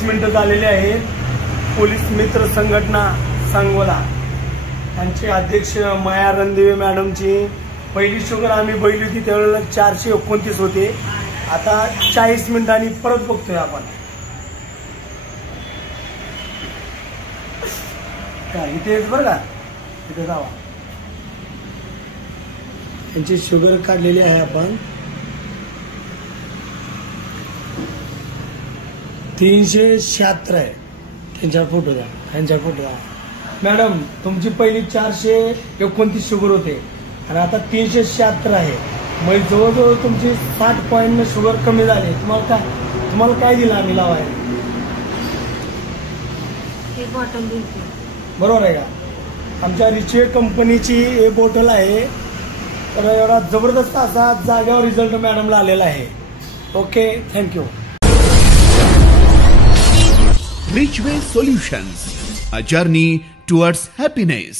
40 मिनिटं झालेले आहेत. पोलीस मित्र संघटना सांगोला यांचे अध्यक्ष माया रणदिवे मॅडमची पहिली शुगर आम्ही बघितली होती त्यावेळेला 429 होते. आता 40 मिनिटांनी परत बघतोय आपण. इथेच बरं का, इथे जावा. यांची शुगर काढलेली आहे आपण 376 आहे. त्यांच्या फोटो द्या, त्यांच्या फोटो द्या. मॅडम तुमची पहिली 429 शुगर होते आणि आता 376 आहे. मग जवळजवळ तुमची 60 पॉईंट शुगर कमी झाली. तुम्हाला काय दिलं आम्ही लावायला? बरोबर आहे का? आमच्या रिचवे कंपनीची हे बॉटल आहे. तर एवढा जबरदस्त असा जागेवर रिझल्ट मॅडमला आलेला आहे. Okay, thank you. Richway Solutions, a journey towards happiness.